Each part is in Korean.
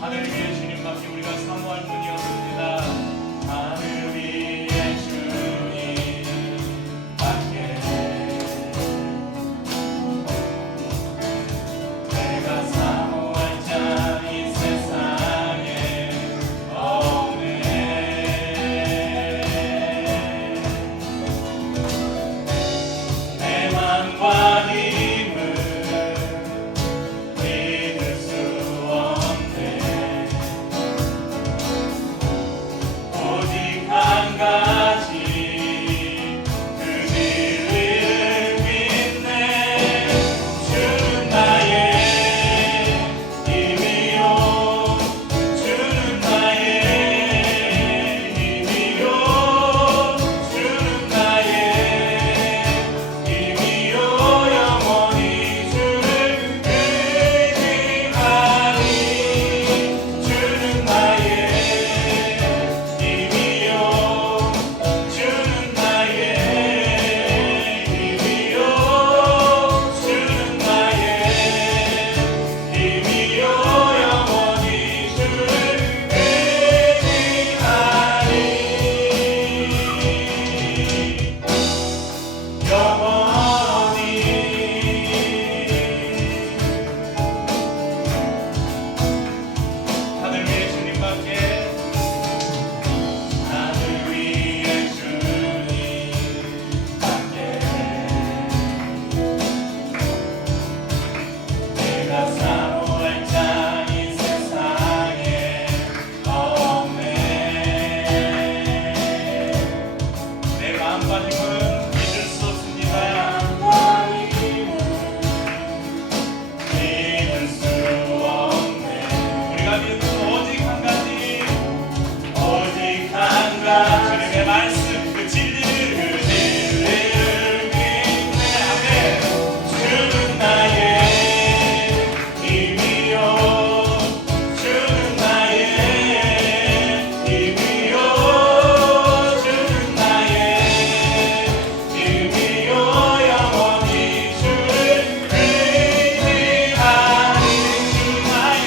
하늘 위에 주님밖에 우리가 사모할 뿐이었습니다. 하늘 위에 주님밖에 내가 사모할 자 이 세상에 없네. 내 맘과 힘을 믿을 수 없네. 오직 한 가지 그 진리를 믿네. 주는 나의 힘이요, 주는 나의 힘이요, 주는 나의 힘이요. 영원히 주를 의지하니. 주는 나의 힘이요, 주는 나의 힘이요, 주는 나의 힘이요. 영원히 주를 의지하니. 영원히 하늘 위에 주님밖에, 하늘 위에 주님밖에 내가 사모할 자 이 세상에 없네. 내 마음과 힘은 믿을 수 없습니다. 믿을 수 없네. 우리가 믿는 오직 한 가지, 오직 한 가지 주님의 말씀, 그 진리를 믿네. 아멘. 주는 나의 힘이요, 주는 나의 힘이요, 주는 나의 힘이요. 영원히 주를 의지하니. 주 나의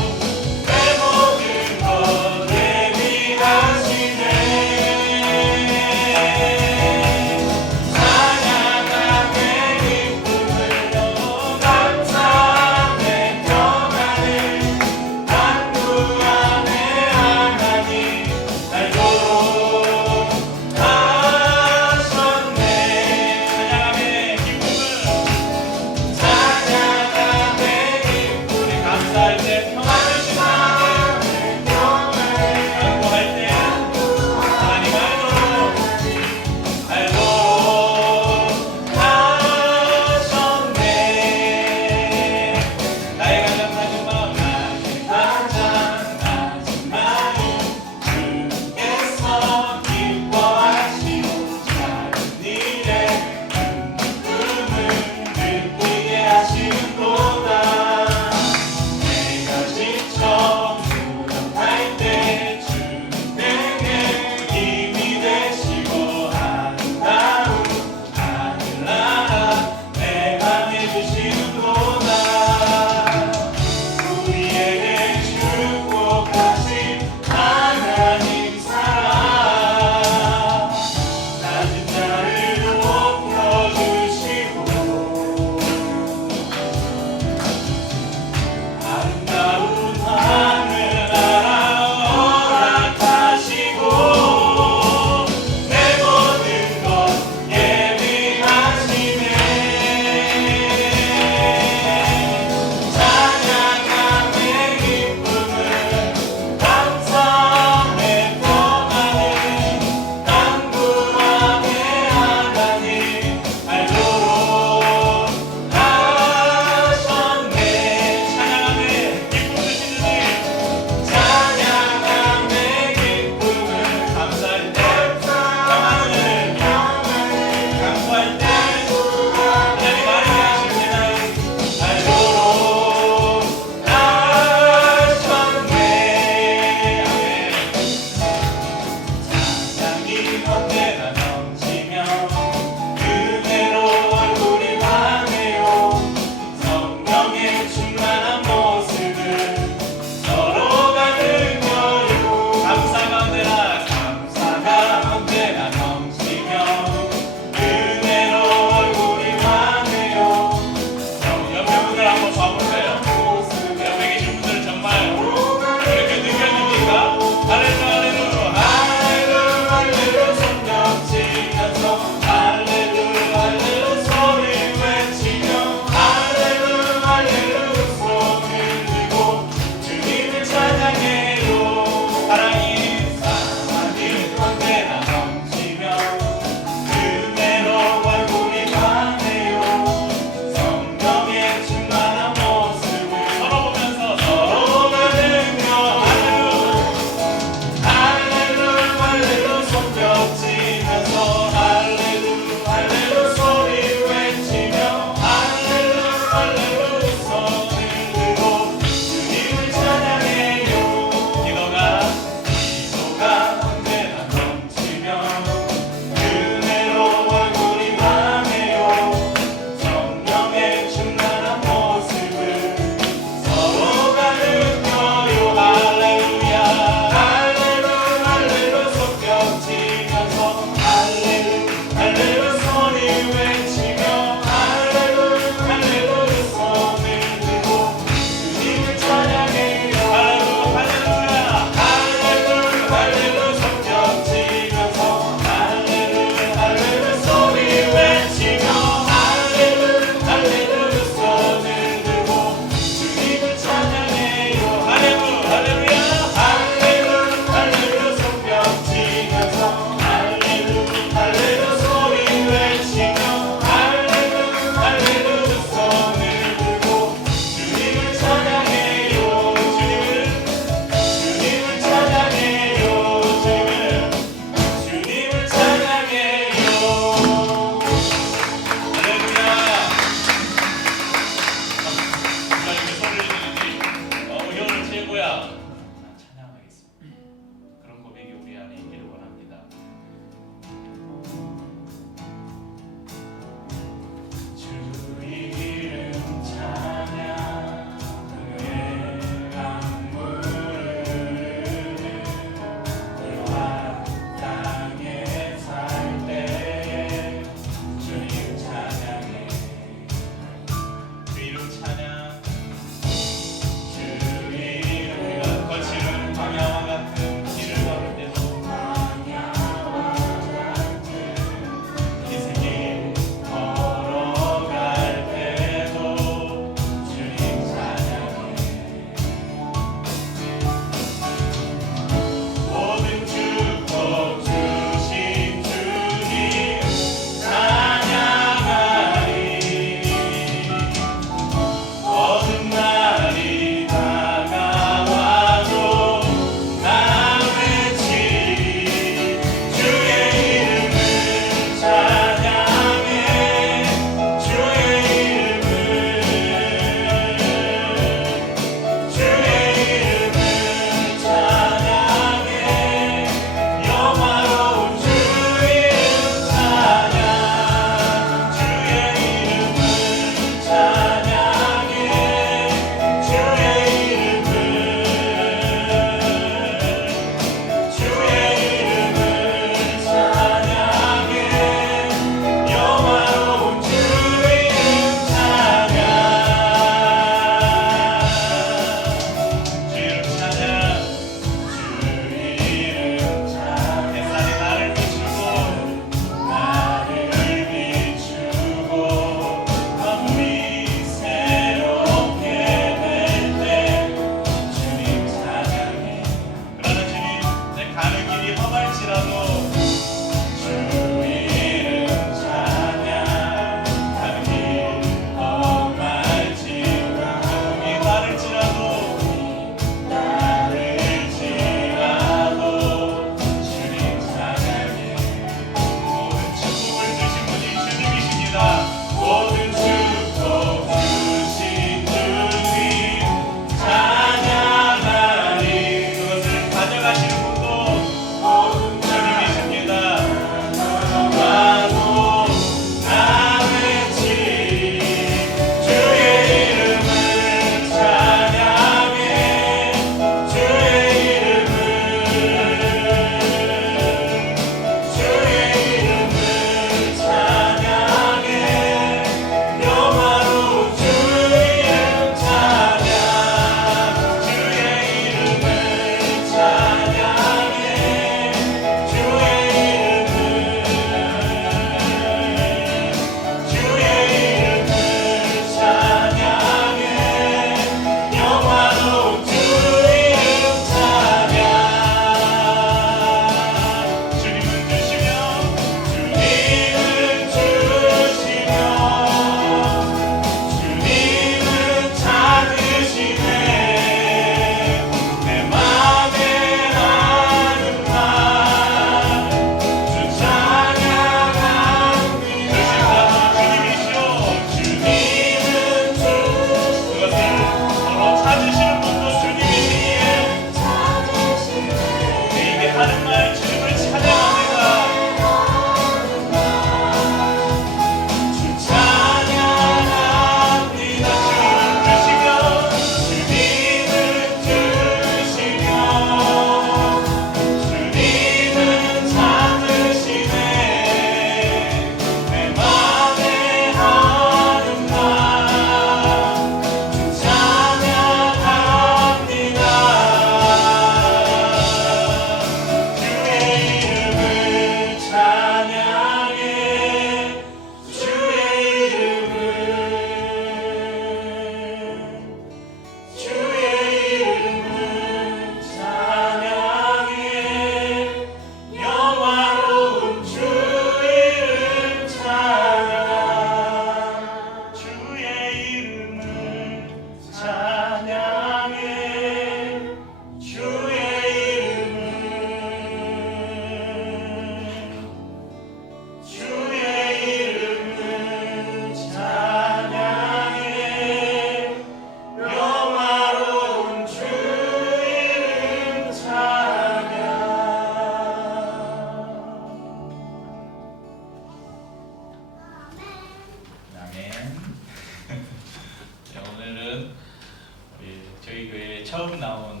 처음 나온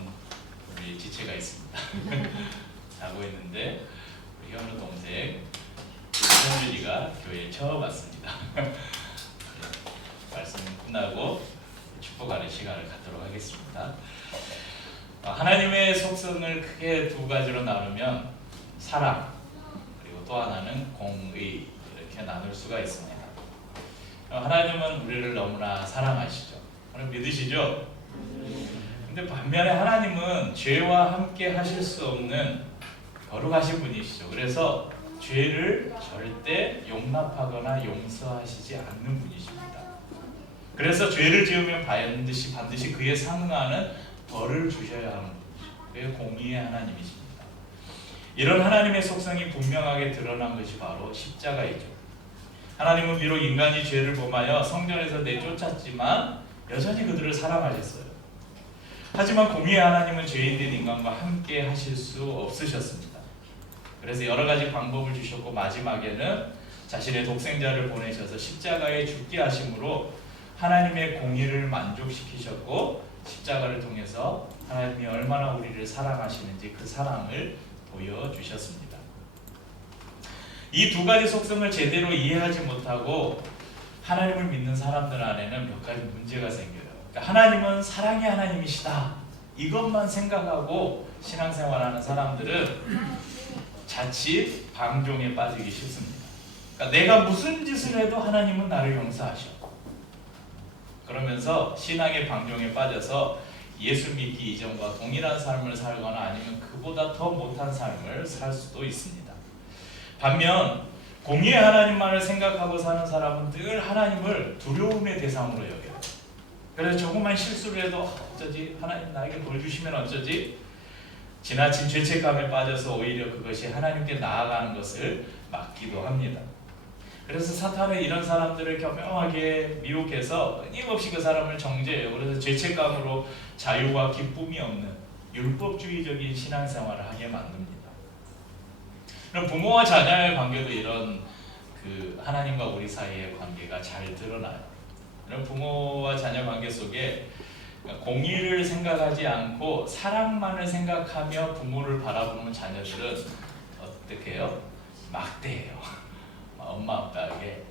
우리 지체가 있습니다. 자고 있는데 우리 현우 동생 현준이가 교회에 처음 왔습니다. 말씀 끝나고 축복하는 시간을 갖도록 하겠습니다. 하나님의 속성을 크게 두 가지로 나누면 사랑 그리고 또 하나는 공의 이렇게 나눌 수가 있습니다. 하나님은 우리를 너무나 사랑하시죠. 믿으시죠? 근데 반면에 하나님은 죄와 함께 하실 수 없는 거룩하신 분이시죠. 그래서 죄를 절대 용납하거나 용서하시지 않는 분이십니다. 그래서 죄를 지으면 반드시 그에 상응하는 벌을 주셔야 하는 분이시죠. 그게 공의의 하나님이십니다. 이런 하나님의 속성이 분명하게 드러난 것이 바로 십자가이죠. 하나님은 비록 인간이 죄를 범하여 성전에서 내쫓았지만 여전히 그들을 사랑하셨어요. 하지만 공의의 하나님은 죄인된 인간과 함께 하실 수 없으셨습니다. 그래서 여러 가지 방법을 주셨고 마지막에는 자신의 독생자를 보내셔서 십자가에 죽게 하심으로 하나님의 공의를 만족시키셨고 십자가를 통해서 하나님이 얼마나 우리를 사랑하시는지 그 사랑을 보여주셨습니다. 이 두 가지 속성을 제대로 이해하지 못하고 하나님을 믿는 사람들 안에는 몇 가지 문제가 생겨요. 그러니까 하나님은 사랑의 하나님이시다 이것만 생각하고 신앙생활하는 사람들은 자칫 방종에 빠지기 쉽습니다. 그러니까 내가 무슨 짓을 해도 하나님은 나를 용서하셔. 그러면서 신앙의 방종에 빠져서 예수 믿기 이전과 동일한 삶을 살거나 아니면 그보다 더 못한 삶을 살 수도 있습니다. 반면 공의의 하나님만을 생각하고 사는 사람은 늘 하나님을 두려움의 대상으로 여겨요. 그래서 조금만 실수를 해도 어쩌지? 하나님 나에게 벌 주시면 어쩌지? 지나친 죄책감에 빠져서 오히려 그것이 하나님께 나아가는 것을 막기도 합니다. 그래서 사탄은 이런 사람들을 교묘하게 미혹해서 끊임없이 그 사람을 정죄해요. 그래서 죄책감으로 자유와 기쁨이 없는 율법주의적인 신앙생활을 하게 만듭니다. 그럼 부모와 자녀의 관계도 이런 하나님과 우리 사이의 관계가 잘 드러나요. 그럼 부모와 자녀 관계 속에 공의를 생각하지 않고 사랑만을 생각하며 부모를 바라보는 자녀들은 어떻게 해요? 막대해요. 엄마 아빠에게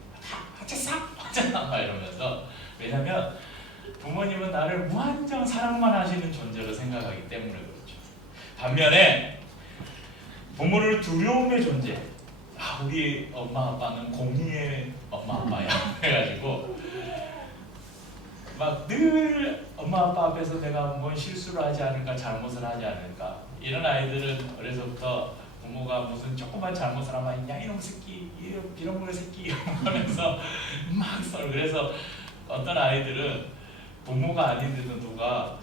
하찮아 이러면서. 왜냐하면 부모님은 나를 무한정 사랑만 하시는 존재로 생각하기 때문에 그렇죠. 반면에 부모를 두려움의 존재, 우리 엄마 아빠는 공의의 엄마 아빠야 해가지고 막 늘 엄마 아빠 앞에서 내가 뭔 실수를 하지 않을까, 잘못을 하지 않을까. 이런 아이들은 어려서부터 부모가 무슨 조그만 잘못을 하면 야 이놈 새끼, 빌어먹을 새끼 하면서 막 썰. 그래서 어떤 아이들은 부모가 아닌데도 누가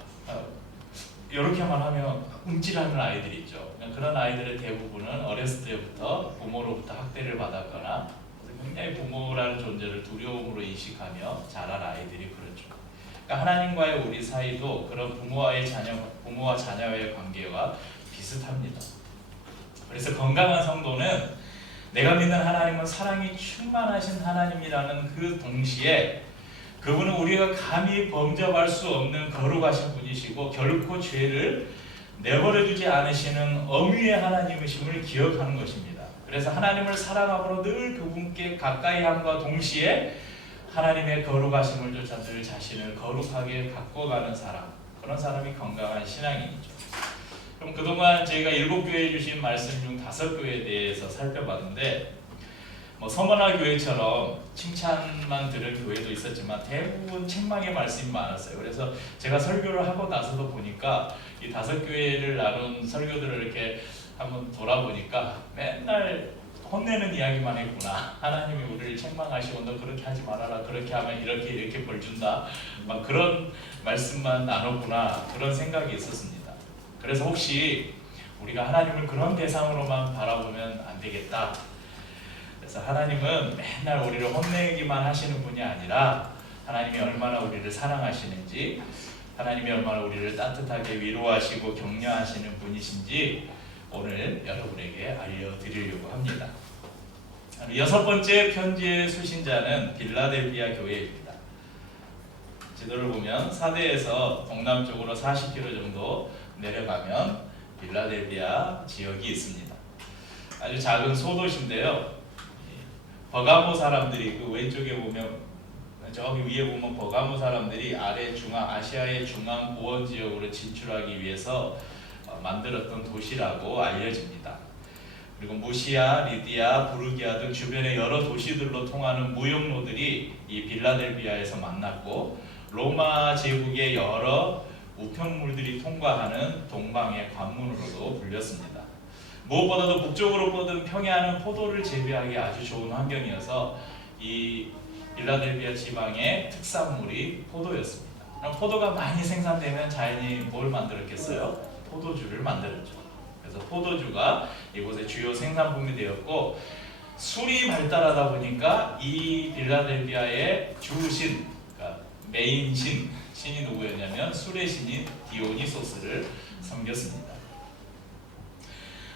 이렇게만 하면 움찔하는 아이들이 있죠. 그런 아이들의 대부분은 어렸을 때부터 부모로부터 학대를 받았거나 굉장히 부모라는 존재를 두려움으로 인식하며 자란 아이들이 그렇죠. 그러니까 하나님과의 우리 사이도 그런 부모와 자녀의 관계와 비슷합니다. 그래서 건강한 성도는 내가 믿는 하나님은 사랑이 충만하신 하나님이라는 그 동시에 그분은 우리가 감히 범접할 수 없는 거룩하신 분이시고 결코 죄를 내버려두지 않으시는 엄위의 하나님이심을 기억하는 것입니다. 그래서 하나님을 사랑함으로 늘 그분께 가까이함과 동시에 하나님의 거룩하심을 쫓아 늘 자신을 거룩하게 바꿔가는 사람, 그런 사람이 건강한 신앙인이죠. 그럼 그동안 저희가 7교회 주신 말씀 중 5교회에 대해서 살펴봤는데 서머나 교회처럼 칭찬만 들은 교회도 있었지만 대부분 책망의 말씀이 많았어요. 그래서 제가 설교를 하고 나서도 보니까 이 5교회를 나눈 설교들을 이렇게 한번 돌아보니까 맨날 혼내는 이야기만 했구나. 하나님이 우리를 책망하시고 너 그렇게 하지 말아라. 그렇게 하면 이렇게 벌 준다. 막 그런 말씀만 나눴구나. 그런 생각이 있었습니다. 그래서 혹시 우리가 하나님을 그런 대상으로만 바라보면 안 되겠다. 그래서 하나님은 맨날 우리를 혼내기만 하시는 분이 아니라 하나님이 얼마나 우리를 사랑하시는지, 하나님이 얼마나 우리를 따뜻하게 위로하시고 격려하시는 분이신지 오늘 여러분에게 알려드리려고 합니다. 6번째 편지의 수신자는 빌라델비아 교회입니다. 지도를 보면 사대에서 동남쪽으로 40km 정도 내려가면 빌라델비아 지역이 있습니다. 아주 작은 소도시인데요. 버가모 사람들이 그 왼쪽에 보면 저기 위에 보면 버가모 사람들이 아래 아시아의 중앙 고원 지역으로 진출하기 위해서 만들었던 도시라고 알려집니다. 그리고 무시아, 리디아, 부르기아 등 주변의 여러 도시들로 통하는 무역로들이 이 빌라델비아에서 만났고 로마 제국의 여러 우편물들이 통과하는 동방의 관문으로도 불렸습니다. 무엇보다도 북쪽으로 뻗은 평야는 포도를 재배하기 아주 좋은 환경이어서 이 빌라델비아 지방의 특산물이 포도였습니다. 그럼 포도가 많이 생산되면 자연히 뭘 만들었겠어요? 포도주를 만들었죠. 그래서 포도주가 이곳의 주요 생산품이 되었고 술이 발달하다 보니까 이 빌라델비아의 주신, 그러니까 메인 신이 누구였냐면 술의 신인 디오니소스를 섬겼습니다.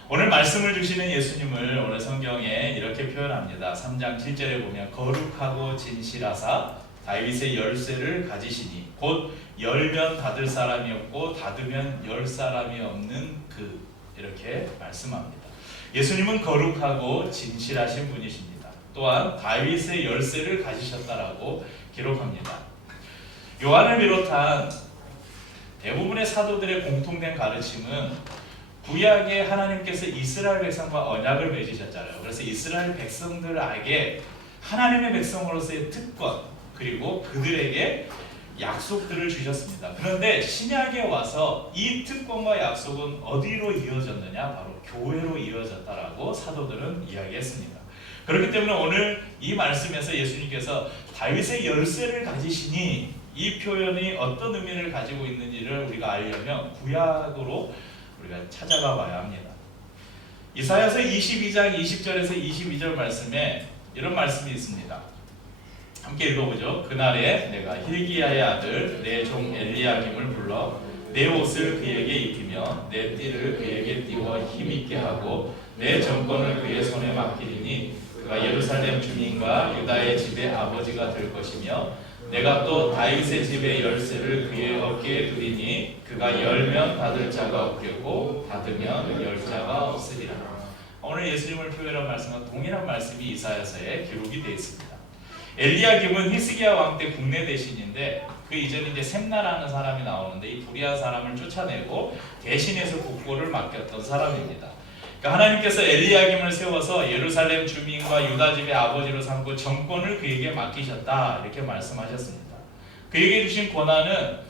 오늘 말씀을 주시는 예수님을 오늘 성경에 이렇게 표현합니다. 3장 7절에 보면 거룩하고 진실하사 다윗의 열쇠를 가지시니 곧 열면 닫을 사람이 없고 닫으면 열 사람이 없는 그, 이렇게 말씀합니다. 예수님은 거룩하고 진실하신 분이십니다. 또한 다윗의 열쇠를 가지셨다라고 기록합니다. 요한을 비롯한 대부분의 사도들의 공통된 가르침은 구약에 하나님께서 이스라엘 백성과 언약을 맺으셨잖아요. 그래서 이스라엘 백성들에게 하나님의 백성으로서의 특권 그리고 그들에게 약속들을 주셨습니다. 그런데 신약에 와서 이 특권과 약속은 어디로 이어졌느냐? 바로 교회로 이어졌다라고 사도들은 이야기했습니다. 그렇기 때문에 오늘 이 말씀에서 예수님께서 다윗의 열쇠를 가지시니 이 표현이 어떤 의미를 가지고 있는지를 우리가 알려면 구약으로 우리가 찾아가 봐야 합니다. 이사야서 22장 20절에서 22절 말씀에 이런 말씀이 있습니다. 함께 읽어보죠. 그날에 내가 hil기야의 아들 내 종 엘리야김을 불러 내 옷을 그에게 입히며 내 띠를 그에게 띠워 힘있게 하고 내 정권을 그의 손에 맡기리니 그가 예루살렘 주민과 유다의 집의 아버지가 될 것이며 내가 또 다윗의 집의 열쇠를 그의 어깨에 두리니 그가 열면 닫을 자가 없겠고 닫으면 열 자가 없으리라. 오늘 예수님을 표현한 말씀과 동일한 말씀이 이사야서에 기록이 되어 있습니다. 엘리야김은 히스기야 왕 때 국내 대신인데 그 이전에 이제 셈나라는 사람이 나오는데 이 불의한 사람을 쫓아내고 대신해서 국고를 맡겼던 사람입니다. 그러니까 하나님께서 엘리야김을 세워서 예루살렘 주민과 유다 집의 아버지로 삼고 정권을 그에게 맡기셨다 이렇게 말씀하셨습니다. 그에게 주신 권한은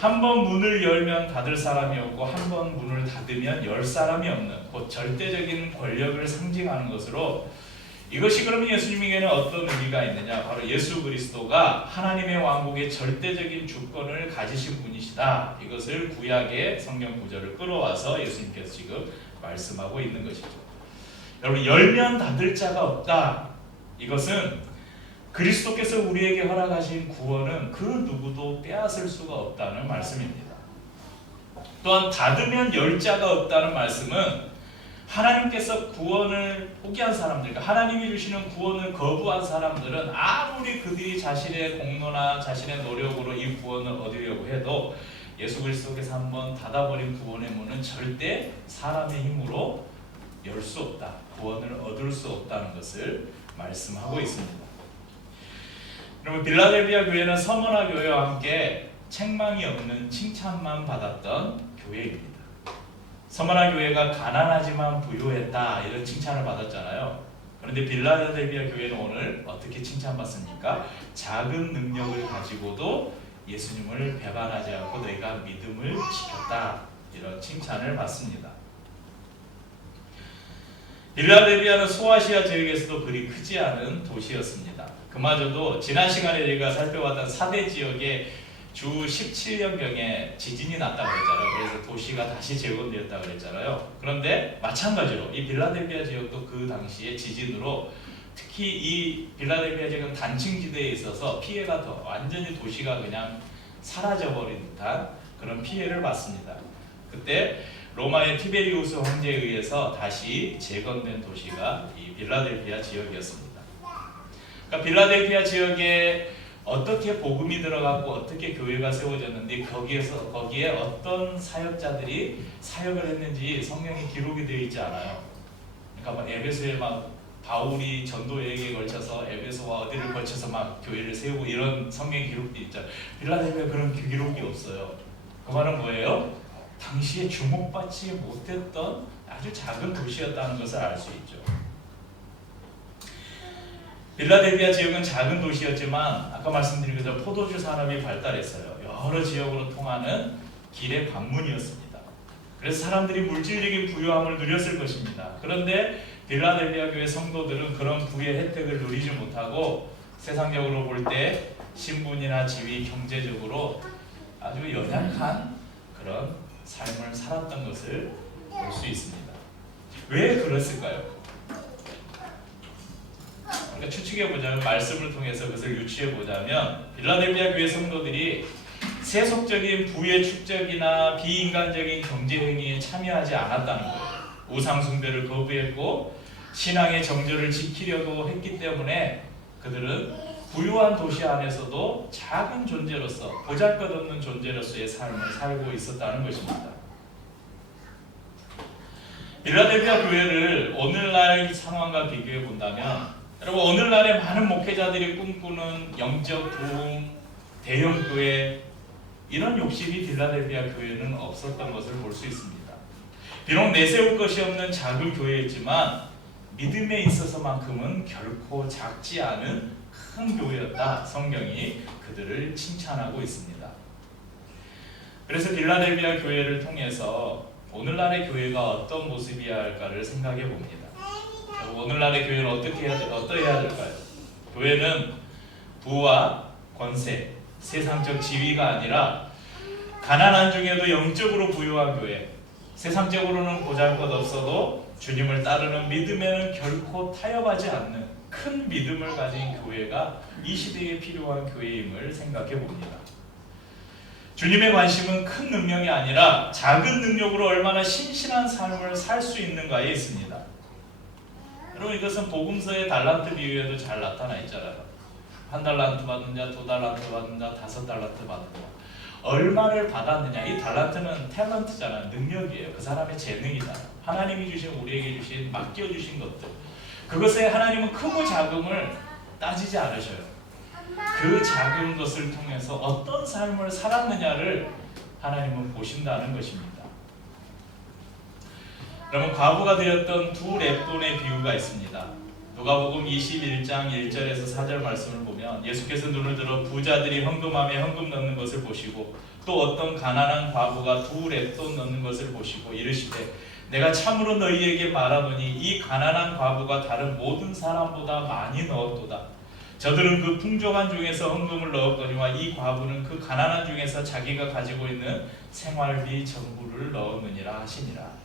한 번 문을 열면 닫을 사람이 없고 한 번 문을 닫으면 열 사람이 없는 곧 절대적인 권력을 상징하는 것으로 이것이 그러면 예수님에게는 어떤 의미가 있느냐? 바로 예수 그리스도가 하나님의 왕국의 절대적인 주권을 가지신 분이시다. 이것을 구약의 성경 구절을 끌어와서 예수님께서 지금 말씀하고 있는 것이죠. 여러분 열면 닫을 자가 없다. 이것은 그리스도께서 우리에게 허락하신 구원은 그 누구도 빼앗을 수가 없다는 말씀입니다. 또한 닫으면 열 자가 없다는 말씀은 하나님께서 구원을 포기한 사람들, 그러니까 하나님이 주시는 구원을 거부한 사람들은 아무리 그들이 자신의 공로나 자신의 노력으로 이 구원을 얻으려고 해도 예수 그리스도께서 한번 닫아버린 구원의 문은 절대 사람의 힘으로 열 수 없다. 구원을 얻을 수 없다는 것을 말씀하고 있습니다. 그러면 빌라델비아 교회는 서머나 교회와 함께 책망이 없는 칭찬만 받았던 교회입니다. 서머나 교회가 가난하지만 부유했다 이런 칭찬을 받았잖아요. 그런데 빌라델비아 교회는 오늘 어떻게 칭찬받습니까? 작은 능력을 가지고도 예수님을 배반하지 않고 너희가 믿음을 지켰다 이런 칭찬을 받습니다. 빌라델비아는 소아시아 지역에서도 그리 크지 않은 도시였습니다. 그마저도 지난 시간에 저희가 살펴봤던 사대 지역에 주 17년경에 지진이 났다고 했잖아요. 그래서 도시가 다시 재건되었다고 했잖아요. 그런데 마찬가지로 이 빌라델비아 지역도 그 당시에 지진으로 특히 이 빌라델비아 지역은 단층지대에 있어서 피해가 더 완전히 도시가 그냥 사라져버린 듯한 그런 피해를 받습니다. 그때 로마의 티베리우스 황제에 의해서 다시 재건된 도시가 이 빌라델비아 지역이었습니다. 그러니까 빌라델비아 지역의 어떻게 복음이 들어갔고 어떻게 교회가 세워졌는데 거기에 어떤 사역자들이 사역을 했는지 성경에 기록이 되어 있지 않아요. 그러니까 막 에베소에 막 바울이 전도 여행에 걸쳐서 에베소와 어디를 거쳐서 막 교회를 세우고 이런 성경 기록도 있죠. 빌라델비아 그런 기록이 없어요. 그 말은 뭐예요? 당시에 주목받지 못했던 아주 작은 도시였다는 것을 알 수 있죠. 빌라델비아 지역은 작은 도시였지만 아까 말씀드린 것처럼 포도주 산업이 발달했어요. 여러 지역으로 통하는 길의 관문이었습니다. 그래서 사람들이 물질적인 부유함을 누렸을 것입니다. 그런데 빌라델비아 교회 성도들은 그런 부의 혜택을 누리지 못하고 세상적으로 볼 때 신분이나 지위, 경제적으로 아주 연약한 그런 삶을 살았던 것을 볼 수 있습니다. 왜 그랬을까요? 그러니까 추측해보자면, 말씀을 통해서 그것을 유추해보자면 빌라델비아 교회 성도들이 세속적인 부의 축적이나 비인간적인 경제행위에 참여하지 않았다는 거예요. 우상숭배를 거부했고 신앙의 정절을 지키려고 했기 때문에 그들은 부유한 도시 안에서도 작은 존재로서, 보잘것없는 존재로서의 삶을 살고 있었다는 것입니다. 빌라델비아 교회를 오늘날 상황과 비교해 본다면, 여러분, 오늘날의 많은 목회자들이 꿈꾸는 영적 부흥, 대형 교회, 이런 욕심이 빌라델비아 교회는 없었던 것을 볼 수 있습니다. 비록 내세울 것이 없는 작은 교회였지만 믿음에 있어서만큼은 결코 작지 않은 큰 교회였다. 성경이 그들을 칭찬하고 있습니다. 그래서 빌라델비아 교회를 통해서 오늘날의 교회가 어떤 모습이어야 할까를 생각해 봅니다. 오늘날의 교회는 어떠해야 될까요? 교회는 부와 권세, 세상적 지위가 아니라 가난한 중에도 영적으로 부유한 교회, 세상적으로는 보잘것없어도 주님을 따르는 믿음에는 결코 타협하지 않는 큰 믿음을 가진 교회가 이 시대에 필요한 교회임을 생각해 봅니다. 주님의 관심은 큰 능력이 아니라 작은 능력으로 얼마나 신실한 삶을 살 수 있는가에 있습니다. 여러분, 이것은 복음서의 달란트 비유에도 잘 나타나 있잖아요. 1달란트 받은 자, 2달란트 받은 자, 5달란트 받은 자. 얼마를 받았느냐. 이 달란트는 탤런트잖아요. 능력이에요. 그 사람의 재능이잖아요. 하나님이 주신, 우리에게 주신, 맡겨주신 것들. 그것에 하나님은 크고 작음을 따지지 않으셔요. 그 작은 것을 통해서 어떤 삶을 살았느냐를 하나님은 보신다는 것입니다. 여러분, 과부가 드렸던 두 렙돈의 비유가 있습니다. 누가복음 21장 1절에서 4절 말씀을 보면 예수께서 눈을 들어 부자들이 헌금함에 헌금 넣는 것을 보시고 또 어떤 가난한 과부가 두 렙돈 넣는 것을 보시고 이르시되 내가 참으로 너희에게 말하노니 이 가난한 과부가 다른 모든 사람보다 많이 넣었도다. 저들은 그 풍족한 중에서 헌금을 넣었거니와 이 과부는 그 가난한 중에서 자기가 가지고 있는 생활비 전부를 넣었느니라 하시니라.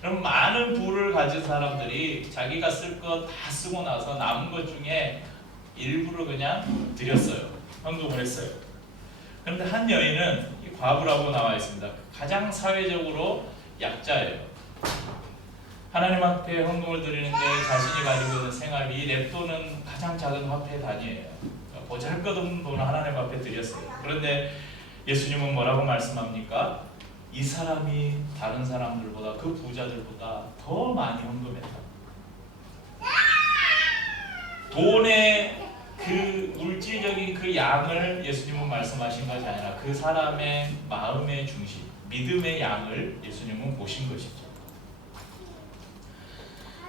그럼 많은 부를 가진 사람들이 자기가 쓸 것 다 쓰고 나서 남은 것 중에 일부를 그냥 드렸어요. 헌금을 했어요. 그런데 한 여인은 과부라고 나와 있습니다. 가장 사회적으로 약자예요. 하나님 앞에 헌금을 드리는데 자신이 가지고 있는 생활비, 렙돈은 가장 작은 화폐 단위예요. 보잘것없는 돈을 하나님 앞에 드렸어요. 그런데 예수님은 뭐라고 말씀합니까? 이 사람이 다른 사람들보다, 그 부자들보다 더 많이 헌금했다. 돈의 그 물질적인 그 양을 예수님은 말씀하신 것이 아니라 그 사람의 마음의 중심, 믿음의 양을 예수님은 보신 것이죠.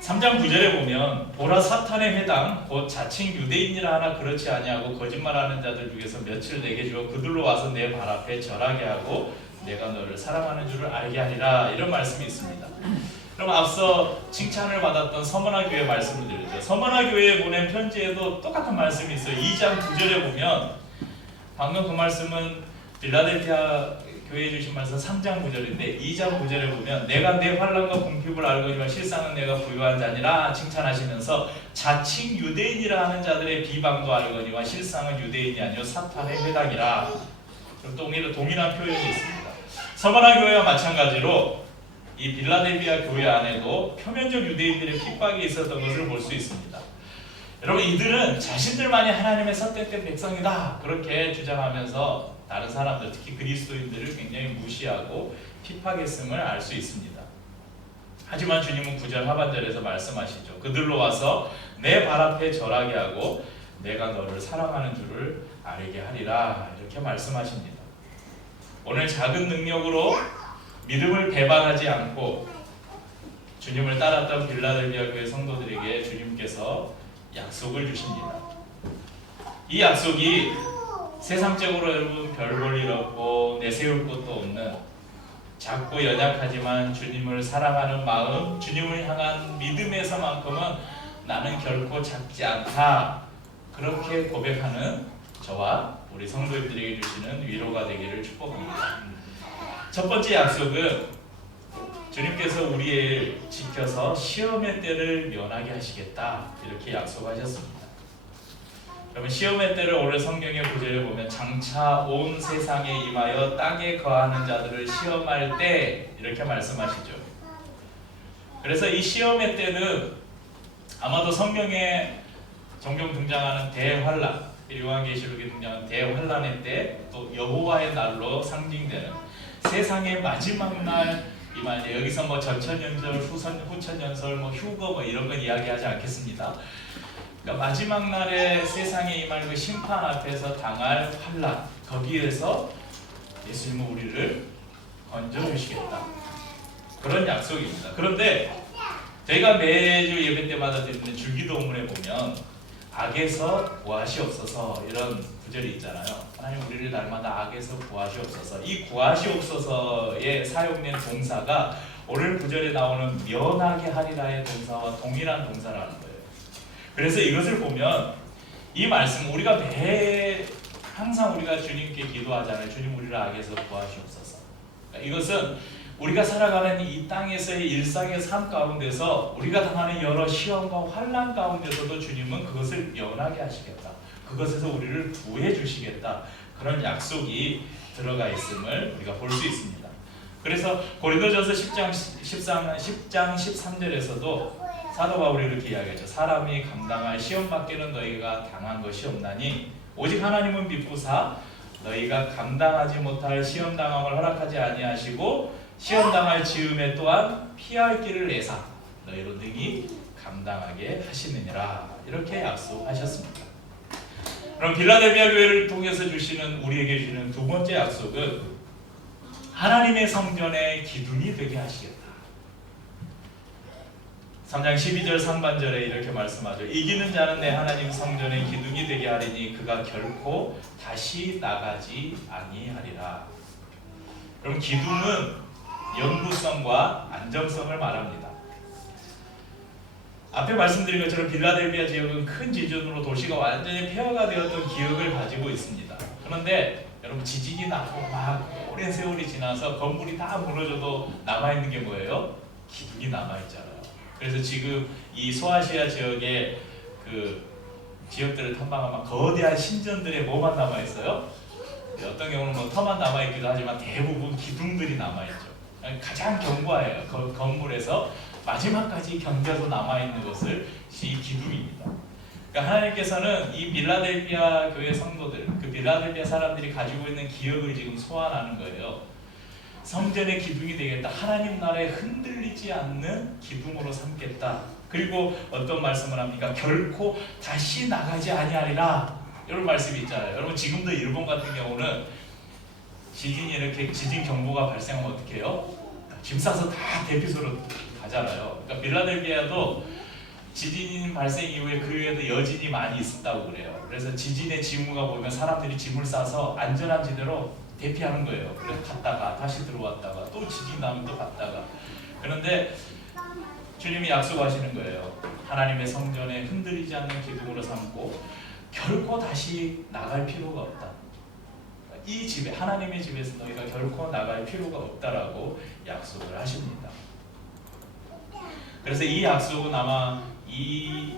3장 9절에 보면 보라 사탄의 회당 곧 자칭 유대인이라 하나 그렇지 아니하고 거짓말하는 자들 중에서 몇을 내게 주어 그들로 와서 내 발 앞에 절하게 하고 내가 너를 사랑하는 줄을 알게 하리라. 이런 말씀이 있습니다. 그럼 앞서 칭찬을 받았던 서머나 교회 말씀을 드렸죠. 서머나 교회에 보낸 편지에도 똑같은 말씀이 있어요. 2장 9절에 보면 방금 그 말씀은 빌라델비아 교회에 주신 말씀 3장 9절인데 2장 9절에 보면 내가 내 환난과 궁핍을 알거니와 실상은 내가 부유한 자니라 칭찬하시면서 자칭 유대인이라 하는 자들의 비방도 알거니와 실상은 유대인이 아니요 사탄의 회당이라. 동일한 표현이 있습니다. 서머나 교회와 마찬가지로 이 빌라델비아 교회 안에도 표면적 유대인들의 핍박이 있었던 것을 볼 수 있습니다. 여러분, 이들은 자신들만이 하나님의 선택된 백성이다 그렇게 주장하면서 다른 사람들, 특히 그리스도인들을 굉장히 무시하고 핍박했음을 알 수 있습니다. 하지만 주님은 9절 하반절에서 말씀하시죠. 그들로 와서 내 발 앞에 절하게 하고 내가 너를 사랑하는 줄을 알게 하리라, 이렇게 말씀하십니다. 오늘 작은 능력으로 믿음을 배반하지 않고 주님을 따랐던 빌라델비아 교회 성도들에게 주님께서 약속을 주십니다. 이 약속이 세상적으로 여러분 별 볼 일 없고 내세울 것도 없는 작고 연약하지만 주님을 사랑하는 마음, 주님을 향한 믿음에서만큼은 나는 결코 작지 않다, 그렇게 고백하는 저와 우리 성도들에게 주시는 위로가 되기를 축복합니다. 첫 번째 약속은 주님께서 우리를 지켜서 시험의 때를 면하게 하시겠다, 이렇게 약속하셨습니다. 그러면 시험의 때를 오늘 성경의 구절에 보면 장차 온 세상에 임하여 땅에 거하는 자들을 시험할 때, 이렇게 말씀하시죠. 그래서 이 시험의 때는 아마도 성경에 종종 등장하는 대환란, 요한계시록에 등장하는 대환란의 때, 또 여호와의 날로 상징되는 세상의 마지막 날 임할, 여기서 뭐 전천연설, 후천연설, 뭐 휴거 뭐 이런 건 이야기하지 않겠습니다. 그러니까 마지막 날에 세상에 임할 그 심판 앞에서 당할 환란, 거기에서 예수님은 우리를 건져주시겠다, 그런 약속입니다. 그런데 저희가 매주 예배 때마다 드리는 줄기도문에 보면 악에서 구하시옵소서, 이런 구절이 있잖아요. 하나님 우리를 날마다 악에서 구하시옵소서. 이 구하시옵소서에 사용된 동사가 오늘 구절에 나오는 면하게 하리라의 동사와 동일한 동사라는 거예요. 그래서 이것을 보면 이 말씀, 우리가 항상 우리가 주님께 기도하잖아요. 주님 우리를 악에서 구하시옵소서. 그러니까 이것은 우리가 살아가는 이 땅에서의 일상의 삶 가운데서 우리가 당하는 여러 시험과 환난 가운데서도 주님은 그것을 면하게 하시겠다, 그것에서 우리를 구해 주시겠다, 그런 약속이 들어가 있음을 우리가 볼 수 있습니다. 그래서 고린도전서 10장 13절에서도 사도 바울이 이렇게 이야기하죠. 사람이 감당할 시험 밖에는 너희가 당한 것이 없나니 오직 하나님은 믿고사 너희가 감당하지 못할 시험 당함을 허락하지 아니하시고 시험 당할 즈음에 또한 피할 길을 내사 너희로 능히 감당하게 하시느니라, 이렇게 약속하셨습니다. 그럼 빌라델비아 교회를 통해서 주시는, 우리에게 주시는 두 번째 약속은 하나님의 성전의 기둥이 되게 하시겠다. 3장 12절 상반절에 이렇게 말씀하죠. 이기는 자는 내 하나님 성전의 기둥이 되게 하리니 그가 결코 다시 나가지 아니하리라. 그럼 기둥은 영구성과 안정성을 말합니다. 앞에 말씀드린 것처럼 빌라델비아 지역은 큰 지진으로 도시가 완전히 폐허가 되었던 기억을 가지고 있습니다. 그런데 여러분, 지진이 나고 막 오랜 세월이 지나서 건물이 다 무너져도 남아있는 게 뭐예요? 기둥이 남아있잖아요. 그래서 지금 이 소아시아 지역의 그 지역들을 탐방하면 거대한 신전들의 뭐만 남아있어요? 어떤 경우는 뭐 터만 남아있기도 하지만 대부분 기둥들이 남아있죠. 가장 견고해요. 건물에서 마지막까지 견뎌서 남아있는 것을 이 기둥입니다. 그러니까 하나님께서는 이 빌라델비아 교회 성도들, 그 빌라델비아 사람들이 가지고 있는 기억을 지금 소환하는 거예요. 성전의 기둥이 되겠다. 하나님 나라에 흔들리지 않는 기둥으로 삼겠다. 그리고 어떤 말씀을 합니까? 결코 다시 나가지 아니하리라, 이런 말씀이 있잖아요. 여러분, 지금도 일본 같은 경우는 지진이 이렇게 지진 경보가 발생하면 어떻게 해요? 짐 싸서 다 대피소로 가잖아요. 그러니까 빌라델비아도 지진 발생 이후에 그 위에도 여진이 많이 있었다고 그래요. 그래서 지진의 징후가 보면 사람들이 짐을 싸서 안전한 지대로 대피하는 거예요. 그래서 갔다가 다시 들어왔다가 또 지진 나면 또 갔다가. 그런데 주님이 약속하시는 거예요. 하나님의 성전에 흔들리지 않는 기둥으로 삼고 결코 다시 나갈 필요가 없다. 이 집에, 하나님의 집에서 너희가 결코 나갈 필요가 없다라고 약속을 하십니다. 그래서 이 약속은 아마 이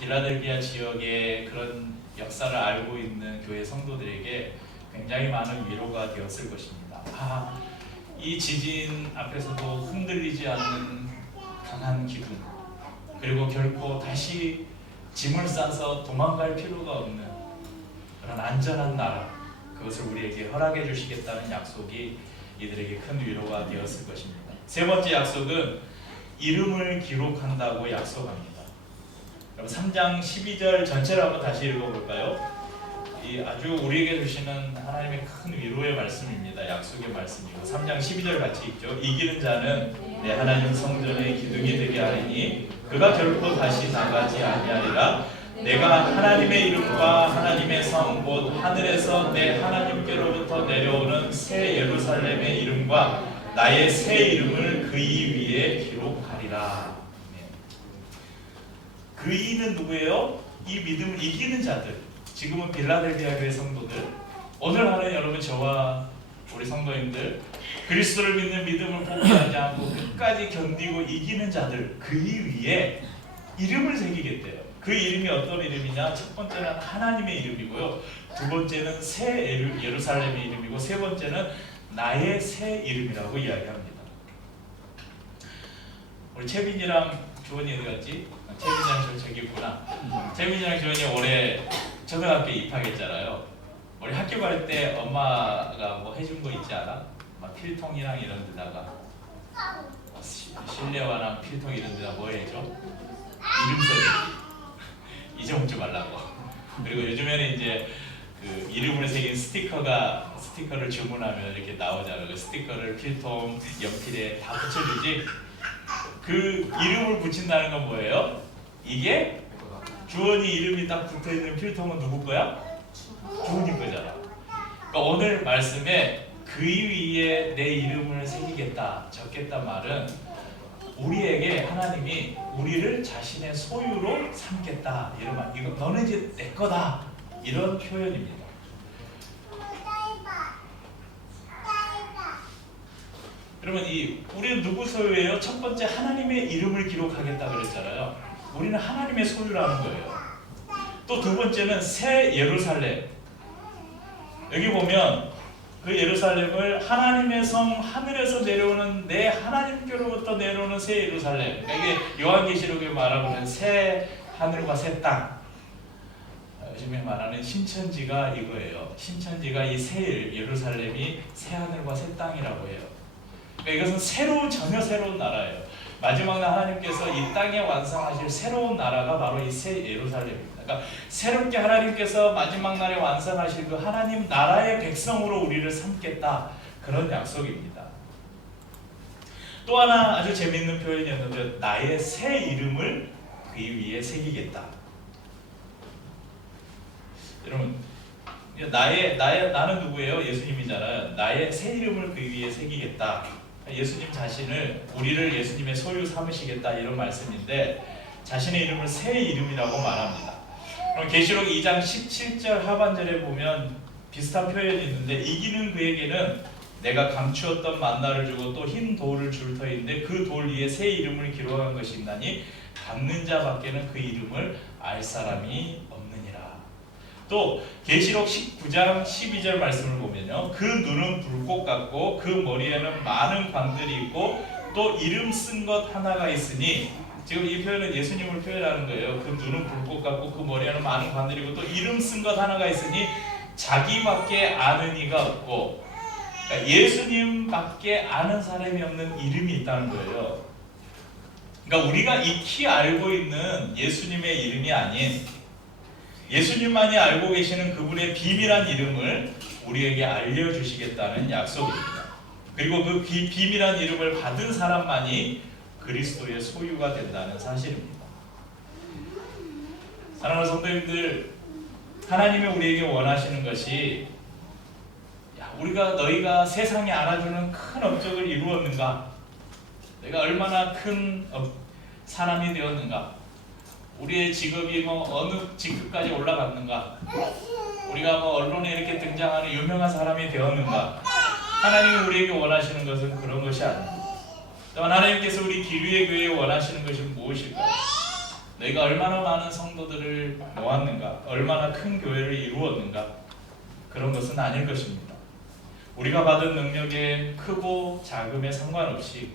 빌라델비아 지역의 그런 역사를 알고 있는 교회 성도들에게 굉장히 많은 위로가 되었을 것입니다. 이 지진 앞에서도 흔들리지 않는 강한 기둥, 그리고 결코 다시 짐을 싸서 도망갈 필요가 없는 그런 안전한 나라, 그것을 우리에게 허락해 주시겠다는 약속이 이들에게 큰 위로가 되었을 것입니다. 세 번째 약속은 이름을 기록한다고 약속합니다. 그럼 3장 12절 전체를 한번 다시 읽어볼까요? 이 아주 우리에게 주시는 하나님의 큰 위로의 말씀입니다. 약속의 말씀이고 3장 12절 같이 읽죠. 이기는 자는 내 하나님 성전의 기둥이 되게 하리니 그가 결코 다시 나가지 아니하리라. 내가 하나님의 이름과 하나님의 성 곧 하늘에서 내 하나님께로부터 내려오는 새 예루살렘의 이름과 나의 새 이름을 그이 위에 기록하리라. 그이는 누구예요? 이 믿음을 이기는 자들. 지금은 빌라델비아 교회 성도들, 오늘 하는 여러분 저와 우리 성도님들, 그리스도를 믿는 믿음을 포기하지 않고 끝까지 견디고 이기는 자들, 그이 위에 이름을 새기겠대요. 그 이름이 어떤 이름이냐? 첫 번째는 하나님의 이름이고요, 두 번째는 새 예루살렘의 이름이고, 세 번째는 나의 새 이름이라고 이야기합니다. 우리 채빈이랑 조원이 어디 갔지? 채빈이랑 저기 있구나. 채빈이랑 조원이 올해 초등학교에 입학했잖아요. 우리 학교 갈 때 엄마가 뭐 해준 거 있지 않아? 막 필통이랑 이런 데다가 실내화랑 필통 이런 데다 뭐 해줘? 이름 써주기. 잊어먹지 말라고. 그리고 요즘에는 이제 그 이름을 새긴 스티커를 주문하면 이렇게 나오잖아요. 그 스티커를 필통, 연필에 다 붙여주지. 그 이름을 붙인다는 건 뭐예요? 이게 주원이 이름이 딱 붙어있는 필통은 누구 거야? 주원이 거잖아. 그러니까 오늘 말씀에 그 위에 내 이름을 새기겠다, 적겠다 말은 우리에게 하나님이 우리를 자신의 소유로 삼겠다, 이런 말. 이거 너는 이제 내 거다, 이런 표현입니다. 그러면 우리는 누구 소유예요? 첫 번째 하나님의 이름을 기록하겠다 그랬잖아요. 우리는 하나님의 소유라는 거예요. 또 두 번째는 새 예루살렘. 여기 보면 그 예루살렘을 하나님의 성, 하늘에서 내려오는 내 하나님께로부터 내려오는 새 예루살렘. 그러니까 이게 요한계시록에 말하는 새 하늘과 새 땅. 요즘에 말하는 신천지가 이거예요. 신천지가 이 새 예루살렘이 새 하늘과 새 땅이라고 해요. 그러니까 이것은 전혀 새로운 나라예요. 마지막 날 하나님께서 이 땅에 완성하실 새로운 나라가 바로 이 새 예루살렘입니다. 그러니까 새롭게 하나님께서 마지막 날에 완성하실 그 하나님 나라의 백성으로 우리를 삼겠다, 그런 약속입니다. 또 하나 아주 재미있는 표현이었는데, 나의 새 이름을 그 위에 새기겠다. 여러분, 나는 누구예요? 예수님이잖아요. 나의 새 이름을 그 위에 새기겠다. 예수님 자신을, 우리를 예수님의 소유 삼으시겠다, 이런 말씀인데 자신의 이름을 새 이름이라고 말합니다. 그럼 계시록 2장 17절 하반절에 보면 비슷한 표현이 있는데, 이기는 그에게는 내가 감추었던 만나를 주고 또 흰 돌을 줄 터인데 그 돌 위에 새 이름을 기록한 것이 있나니 받는 자밖에는 그 이름을 알 사람이 없느니라. 또 계시록 19장 12절 말씀을 보면요, 그 눈은 불꽃 같고 그 머리에는 많은 관들이 있고 또 이름 쓴 것 하나가 있으니, 지금 이 표현은 예수님을 표현하는 거예요. 그 눈은 불꽃 같고 그 머리에는 많은 관들이 있고 또 이름 쓴 것 하나가 있으니 자기밖에 아는 이가 없고, 그러니까 예수님밖에 아는 사람이 없는 이름이 있다는 거예요. 그러니까 우리가 익히 알고 있는 예수님의 이름이 아닌 예수님만이 알고 계시는 그분의 비밀한 이름을 우리에게 알려주시겠다는 약속입니다. 그리고 그 비밀한 이름을 받은 사람만이 그리스도의 소유가 된다는 사실입니다. 사랑하는 성도님들, 하나님이 우리에게 원하시는 것이, 너희가 세상에 알아주는 큰 업적을 이루었는가? 내가 얼마나 큰 사람이 되었는가? 우리의 직업이 어느 직급까지 올라갔는가? 우리가 언론에 이렇게 등장하는 유명한 사람이 되었는가? 하나님이 우리에게 원하시는 것은 그런 것이 아닙니다. 또한 하나님께서 우리 기류의 교회에 원하시는 것이 무엇일까요? 너희가 얼마나 많은 성도들을 모았는가? 얼마나 큰 교회를 이루었는가? 그런 것은 아닐 것입니다. 우리가 받은 능력에 크고 작음에 상관없이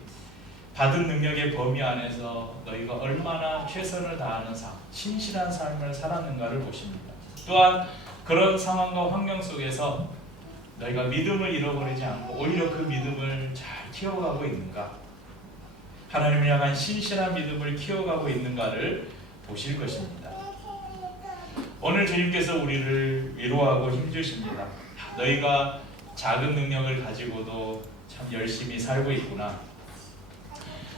받은 능력의 범위 안에서 너희가 얼마나 최선을 다하는 삶, 신실한 삶을 살았는가를 보십니다. 또한 그런 상황과 환경 속에서 너희가 믿음을 잃어버리지 않고 오히려 그 믿음을 잘 키워가고 있는가, 하나님을 향한 신실한 믿음을 키워가고 있는가를 보실 것입니다. 오늘 주님께서 우리를 위로하고 힘주십니다. 너희가 작은 능력을 가지고도 참 열심히 살고 있구나.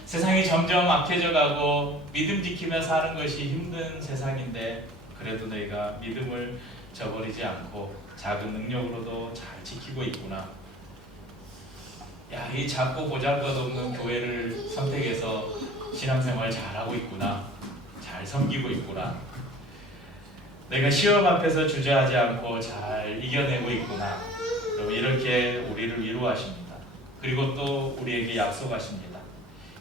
세상이 점점 악해져 가고 믿음 지키며 사는 것이 힘든 세상인데 그래도 너희가 믿음을 저버리지 않고 작은 능력으로도 잘 지키고 있구나. 야, 이 작고 보잘것없는 교회를 선택해서 신앙생활 잘하고 있구나. 잘 섬기고 있구나. 내가 시험 앞에서 주저하지 않고 잘 이겨내고 있구나. 여러분, 이렇게 우리를 위로하십니다. 그리고 또 우리에게 약속하십니다.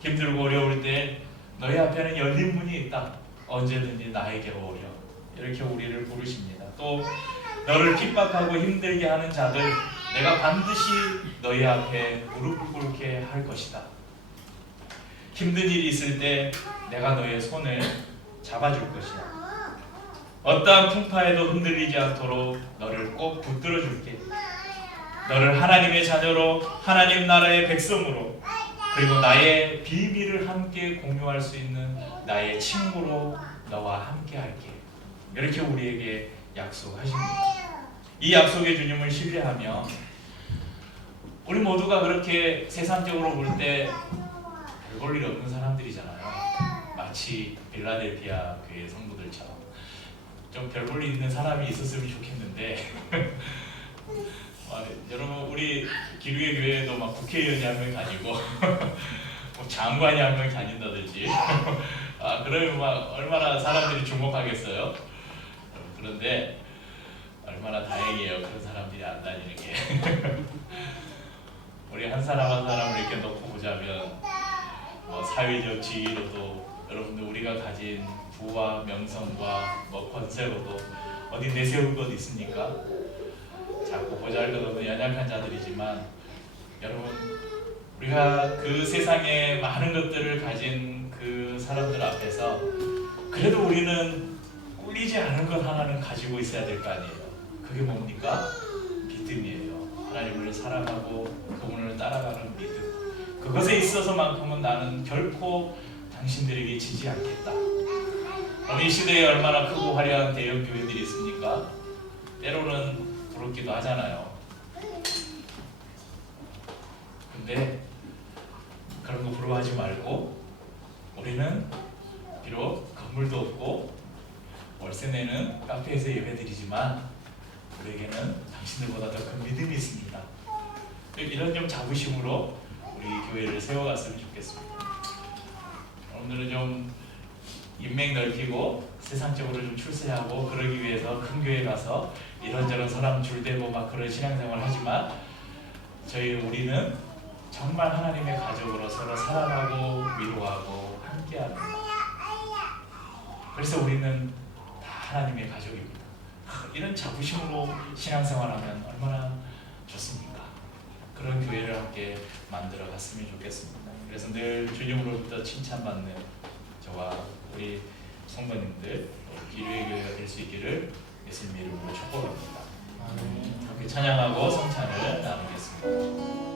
힘들고 어려울 때 너희 앞에는 열린 문이 있다. 언제든지 나에게로 오려. 이렇게 우리를 부르십니다. 또 너를 핍박하고 힘들게 하는 자들 내가 반드시 너희 앞에 무릎을 꿇게 할 것이다. 힘든 일이 있을 때 내가 너의 손을 잡아줄 것이다. 어떠한 풍파에도 흔들리지 않도록 너를 꼭 붙들어 줄게. 너를 하나님의 자녀로, 하나님 나라의 백성으로, 그리고 나의 비밀을 함께 공유할 수 있는 나의 친구로 너와 함께 할게. 이렇게 우리에게 약속하십니다. 이 약속의 주님을 신뢰하며 우리 모두가 그렇게 세상적으로 볼 때 별 볼 일 없는 사람들이잖아요. 마치 빌라델피아 교회 성도들처럼 좀 별 볼 일 있는 사람이 있었으면 좋겠는데 여러분, 우리 기류의 교회에도 막 국회의원이 한 명 다니고 뭐 장관이 한 명 다닌다든지 그러면 막 얼마나 사람들이 주목하겠어요. 그런데 얼마나 다행이에요. 그런 사람들이 안 다니는 게. 우리 한 사람 한 사람을 이렇게 놓고 보자면 뭐 사회적 지위로도 여러분들 우리가 가진 부와 명성과 뭐 권세로도 어디 내세울 것 있습니까? 자꾸 보잘것없는 연약한 자들이지만 여러분, 우리가 그 세상에 많은 것들을 가진 그 사람들 앞에서 그래도 우리는 꿀리지 않은 것 하나는 가지고 있어야 될 거 아니에요. 그게 뭡니까? 믿음이에요. 하나님을 사랑하고 그분을 따라가는 믿음. 그것에 있어서만큼은 나는 결코 당신들에게 지지 않겠다. 이 시대에 얼마나 크고 화려한 대형 교회들이 있습니까? 때로는 부럽기도 하잖아요. 근데 그런 거 부러워하지 말고 우리는 비록 건물도 없고 월세 내는 카페에서 예배드리지만 우리에게는 당신들보다 더 큰 믿음이 있습니다. 이런 좀 자부심으로 우리 교회를 세워갔으면 좋겠습니다. 오늘은 좀 인맥 넓히고 세상적으로 좀 출세하고 그러기 위해서 큰 교회 가서 이런저런 사람 줄대고 막 그런 신앙생활을 하지만 우리는 정말 하나님의 가족으로 서로 사랑하고 위로하고 함께하는, 그래서 우리는 다 하나님의 가족입니다. 이런 자부심으로 신앙생활하면 얼마나 좋습니까? 그런 교회를 함께 만들어 갔으면 좋겠습니다. 그래서 늘 주님으로부터 칭찬받는 저와 우리 성도님들 기류의 교회가 될 수 있기를 예수님의 이름으로 축복합니다. 함께 찬양하고 성찬을 나누겠습니다.